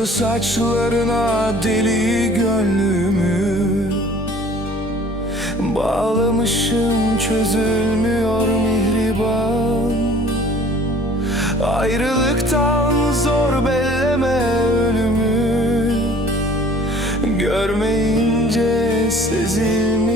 Mor saçlarına deli gönlümü Bağlamışım çözülmüyor mihriban Ayrılıktan zor belleme ölümü Görmeyince sezilmiyor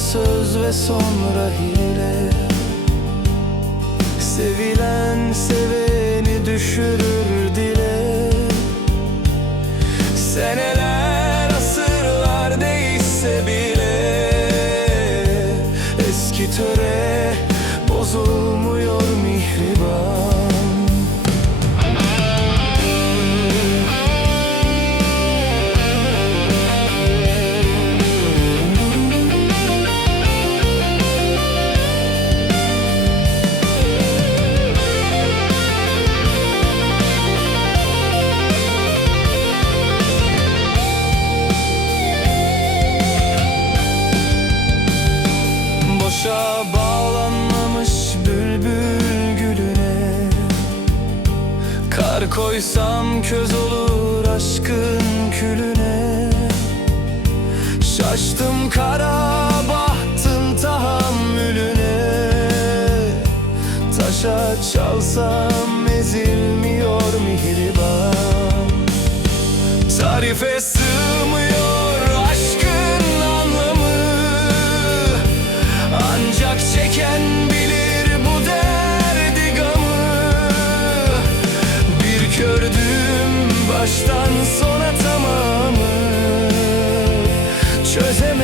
söz ve sonra hile Sevilen seveni düşürür koysam köz olur aşkın külüne. Şaştım kara bahtın tahammülüne. Taşa çalsam ezilmiyor mihriban. Tarife sığmıyor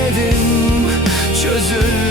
Çözemedim çözülmüyor